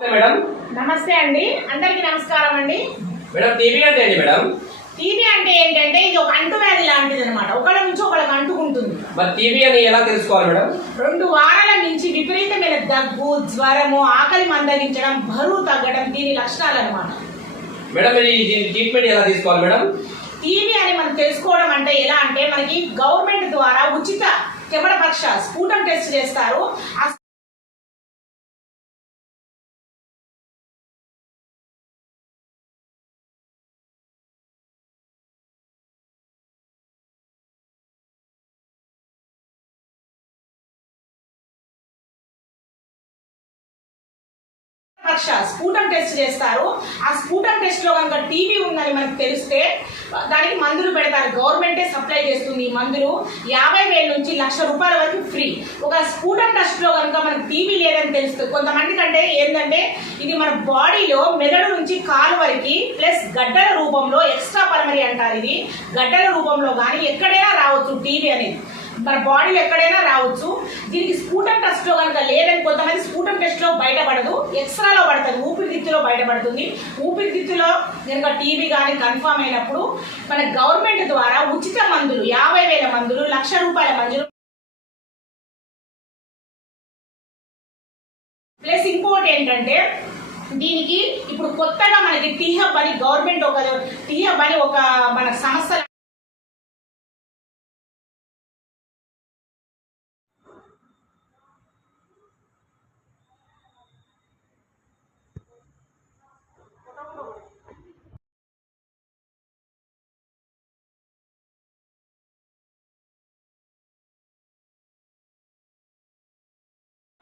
Madam. నమస్తే అండి. అందరికీ నమస్కారం అండి. మేడం టీవీ అంటే ఏంటి మేడం? టీబీ అంటే ఏంటంటే ఇది ఒక అంటువ్యాధి లాంటిది అనమాట ఒకళ్ళ నుంచి ఒకళ్ళకి అంటుకుంటుంది. మరి టీవీ అని ఎలా తెలుసుకోవాలి మేడం? రెండు వారాల నుంచి విపరీతమైన దగ్గు జ్వరము ఆకలి మందగించడం బరువు తగ్గడం దీని లక్షణాలు అనమాట మేడం మరి దీని ట్రీట్మెంట్ ఎలా తీసుకోవాలి మేడం? టీబీ అని మనం తెలుసుకోవడం అంటే ఎలా అంటే మనకి గవర్నమెంట్ ద్వారా ఉచిత చెమట పరీక్ష స్ఫూటం టెస్ట్ చేస్తారు. ఆ పరీక్ష స్ఫూటం టెస్ట్ చేస్తారు. ఆ స్ఫూటం టెస్ట్లో కనుక టీవీ ఉందని మనకు తెలిస్తే దానికి మందులు పెడతారు. గవర్నమెంటే సప్లై చేస్తుంది ఈ మందులు. యాభై వేల నుంచి లక్ష రూపాయల వరకు ఫ్రీ. ఒక స్ఫూటం టెస్ట్లో కనుక మనకి టీవీ లేదని తెలుస్తుంది కొంతమంది కంటే ఏంటంటే ఇది మన బాడీలో మెదడు నుంచి కాలు వరకు ప్లస్ గడ్డల రూపంలో ఎక్స్ట్రా పల్మరీ అంటారు ఇది. గడ్డల రూపంలో కానీ ఎక్కడైనా రావచ్చు టీవీ అనేది. మన బాడీలో ఎక్కడైనా రావచ్చు. దీనికి స్ఫూటం టెస్ట్లో కనుక లేదని కొంతమంది స్ఫూటం టెస్ట్లో బయటపడదు. ఎక్స్ట్రాలో పడుతుంది. ఊపిరితిత్తులో బయటపడుతుంది. ఊపిరితిత్తులో కనుక టీబీ కానీ కన్ఫామ్ అయినప్పుడు మన గవర్నమెంట్ ద్వారా ఉచిత మందులు యాభై వేల మందులు లక్ష రూపాయల మందులు ప్లస్ ఇంకోటి ఏంటంటే దీనికి ఇప్పుడు కొత్తగా మనకి టీహబ్ అని గవర్నమెంట్ ఒక టీహబ్ అని ఒక మన సంస్థ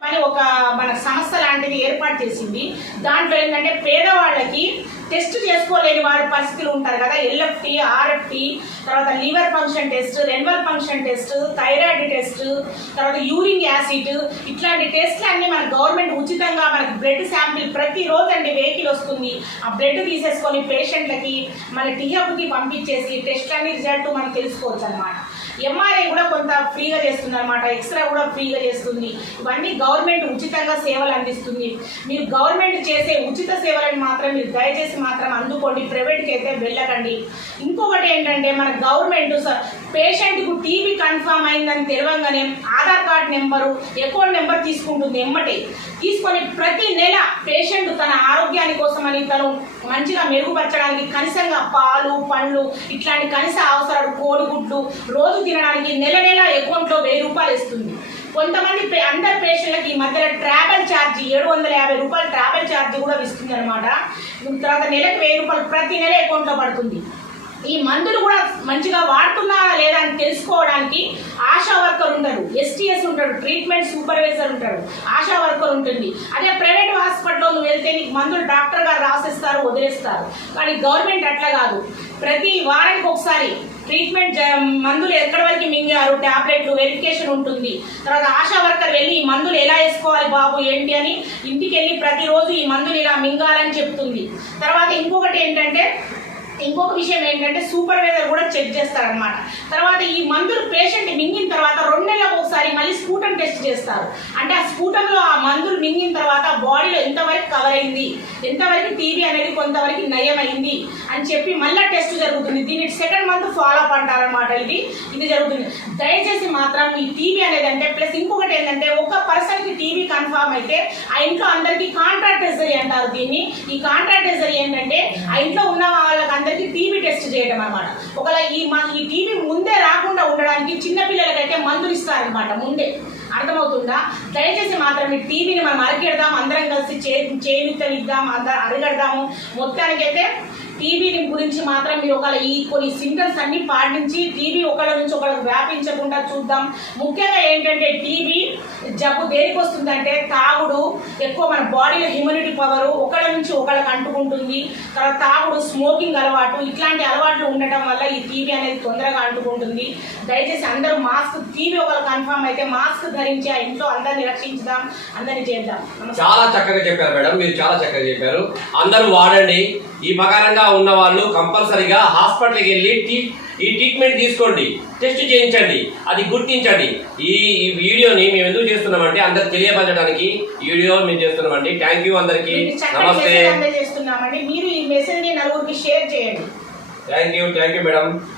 అని ఒక మన సంస్థ లాంటిది ఏర్పాటు చేసింది. దాంట్లో ఏంటంటే పేదవాళ్ళకి టెస్ట్ చేసుకోలేని వారి పరిస్థితులు ఉంటారు కదా. ఎల్ఎఫ్టి ఆర్ఎఫ్టి తర్వాత liver function test renal function test thyroid test తర్వాత యూరిన్ యాసిడ్ ఇట్లాంటి టెస్ట్లు అన్ని మన గవర్నమెంట్ ఉచితంగా మనకి బ్లడ్ శాంపిల్ ప్రతిరోజు అండి వెహికల్ వస్తుంది. ఆ బ్లడ్ తీసేసుకొని పేషెంట్లకి మన టీహబ్కి పంపించేసి టెస్ట్ అన్ని రిజల్ట్ మనం తెలుసుకోవచ్చు అనమాట ఎంఆర్ఐ కూడా కొంత ఫ్రీగా చేస్తుంది అనమాట ఎక్స్రే కూడా ఫ్రీగా చేస్తుంది. ఇవన్నీ గవర్నమెంట్ ఉచితంగా సేవలు అందిస్తుంది. మీరు గవర్నమెంట్ చేసే ఉచిత సేవలను మాత్రం మీరు దయచేసి మాత్రం అందుకోండి. ప్రైవేట్కి అయితే వెళ్ళకండి. ఇంకొకటి ఏంటంటే మన గవర్నమెంట్ పేషెంట్కు టీబీ కన్ఫామ్ అయిందని తెలియగానే Aadhaar card number account number తీసుకుంటుంది ఎమ్మటి. తీసుకొని ప్రతి నెల పేషెంట్ తన ఆరోగ్యాని కోసమని తను మంచిగా మెరుగుపరచడానికి కనీసంగా పాలు పండ్లు ఇట్లాంటి కనీస అవసరాలు కోడిగుడ్లు రోజు తినడానికి నెల నెల అకౌంట్లో వెయ్యి రూపాయలు ఇస్తుంది. కొంతమంది పే- అందరు పేషెంట్లకి ఈ మధ్యలో ట్రావెల్ ఛార్జ్ ఏడు వందల యాభై రూపాయలు ట్రావెల్ ఛార్జ్ కూడా ఇస్తుంది అనమాట తర్వాత నెలకు వెయ్యి రూపాయలు ప్రతి నెల అకౌంట్లో పడుతుంది. ఈ మందులు కూడా మంచిగా వాడుతున్నారా లేదా అని తెలుసుకోవడానికి ఆశా వర్కర్ ఉంటారు ఎస్టీఎస్ ఉంటాడు ట్రీట్మెంట్ సూపర్వైజర్ ఉంటాడు. ఆశా వర్కర్ ఉంటుంది. అదే ప్రైవేట్ హాస్పిటల్ వెళ్తే నీకు మందులు డాక్టర్ గారు రాసిస్తారు వదిలేస్తారు. కానీ గవర్నమెంట్ అట్లా కాదు. ప్రతి వారానికి ఒకసారి ట్రీట్మెంట్ మందులు ఎక్కడ వరకు మింగారు టాబ్లెట్లు వెరిఫికేషన్ ఉంటుంది. తర్వాత ఆశా వర్కర్ వెళ్ళి ఈ మందులు ఎలా వేసుకోవాలి బాబు ఏంటి అని ఇంటికి వెళ్ళి ప్రతిరోజు ఈ మందులు ఇలా మింగాలని చెప్తుంది. తర్వాత ఇంకొకటి ఏంటంటే ఇంకొక విషయం ఏంటంటే సూపర్వైజర్ కూడా చెక్ చేస్తారనమాట తర్వాత ఈ మందులు పేషెంట్ మింగిన తర్వాత రెండు నెలలకు ఒకసారి మళ్ళీ స్ఫూటం టెస్ట్ చేస్తారు. అంటే ఆ స్ఫూటంలో ఆ మందులు మింగిన తర్వాత బాడీలో ఎంతవరకు కవర్ అయింది ఎంతవరకు టీబీ అనేది కొంతవరకు నయం అయింది అని చెప్పి మళ్ళీ టెస్ట్ జరుగుతుంది. దీనికి సెకండ్ మంత్ ఫాలో అప్ అంటారనమాట ఇది. ఇది జరుగుతుంది. దయచేసి మాత్రం ఈ టీబీ అనేది అంటే ప్లస్ ఇంకొకటి ఏంటంటే ఒక పర్సన్కి టీబీ కన్ఫామ్ అయితే ఆ ఇంట్లో అందరికీ కాంట్రాక్టెసరీ అంటారు దీన్ని. ఈ కాంట్రాక్టెసరీ ఏంటంటే ఆ ఇంట్లో ఉన్న టీబీ టెస్ట్ చేయడం అనమాట ఒకవేళ ఈ మన ఈ టీబీ ముందే రాకుండా ఉండడానికి చిన్నపిల్లలకైతే మందులు ఇస్తారనమాట ముందే. అర్థమవుతుందా? దయచేసి మాత్రం ఈ టీవీని మనం అరికెడదాం అందరం కలిసి చే చేయుతం అందరం అరగడదాము. మొత్తానికైతే టీబీని గురించి మాత్రం మీరు ఒకళ్ళ ఈ కొన్ని సింటమ్స్ అన్ని పాటించి టీబీ ఒకళ్ళ నుంచి ఒకళ్ళకి వ్యాపించకుండా చూద్దాం. ముఖ్యంగా ఏంటంటే టీబీ జబ్బు దేనికి వస్తుందంటే తాగుడు ఎక్కువ మన బాడీలో హ్యూమిడిటీ పవర్ ఒకళ్ళ నుంచి ఒకళ్ళకి అంటుకుంటుంది. తర్వాత తాగుడు స్మోకింగ్ అలవాటు ఇట్లాంటి అలవాట్లు ఉండటం వల్ల ఈ టీబీ అనేది తొందరగా అంటుకుంటుంది. దయచేసి అందరూ మాస్క్ టీబీ ఒకరు కన్ఫర్మ్ అయితే మాస్క్ ధరించి ఆ ఇంట్లో అందరిని రక్షించుదాం అందరిని చేద్దాం. చాలా చక్కగా చెప్పారు మేడం మీరు చాలా చక్కగా చెప్పారు. అందరూ వాడండి. ఈ ప్రకారంగా ఉన్న వాళ్ళు కంపల్సరీగా హాస్పిటల్కి వెళ్ళి టీ- ఈ ట్రీట్మెంట్ తీసుకోండి. టెస్ట్ చేయించండి. అది గుర్తించండి. ఈ ఈ వీడియోని మేము ఎందుకు చేస్తున్నామంటే అందరికి తెలియపరచడానికి వీడియో మేము చేస్తున్నామండి. థ్యాంక్ యూ అందరికి. నమస్తే. మెసేజ్ అందజేస్తున్నామండి మీరు ఈ మెసేజ్ని నలుగురికి షేర్ చేయండి. Thank you thank you madam